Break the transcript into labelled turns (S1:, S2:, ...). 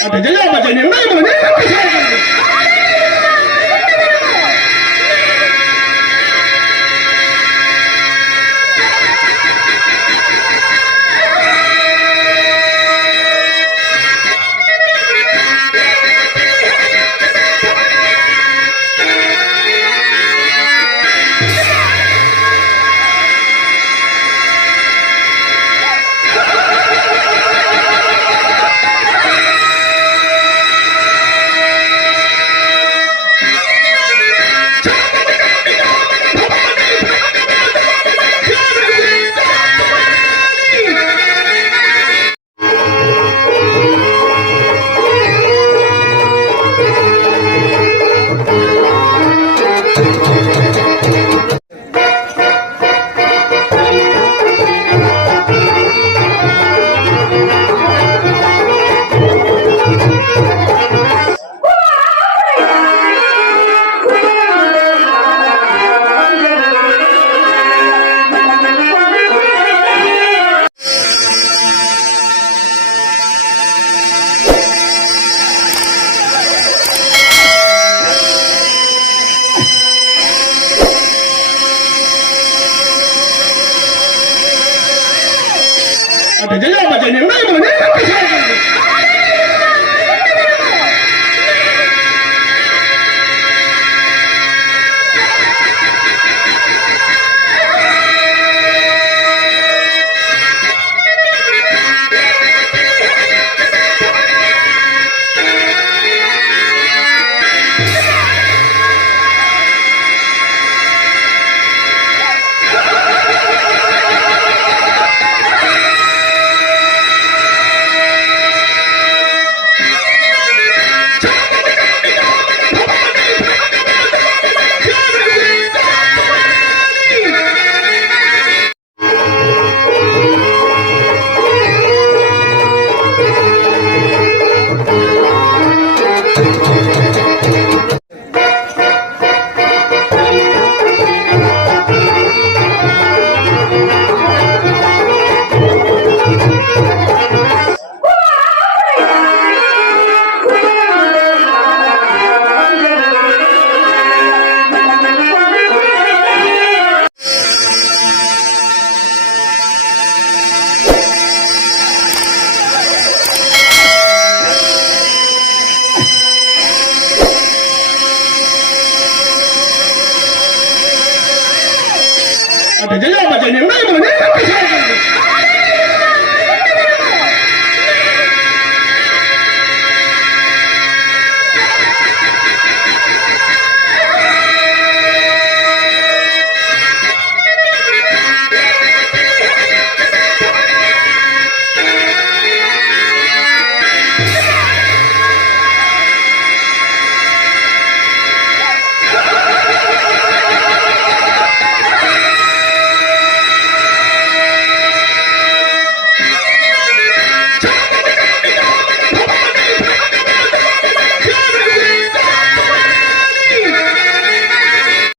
S1: Yo ya me அது ஜெயா பச்சன்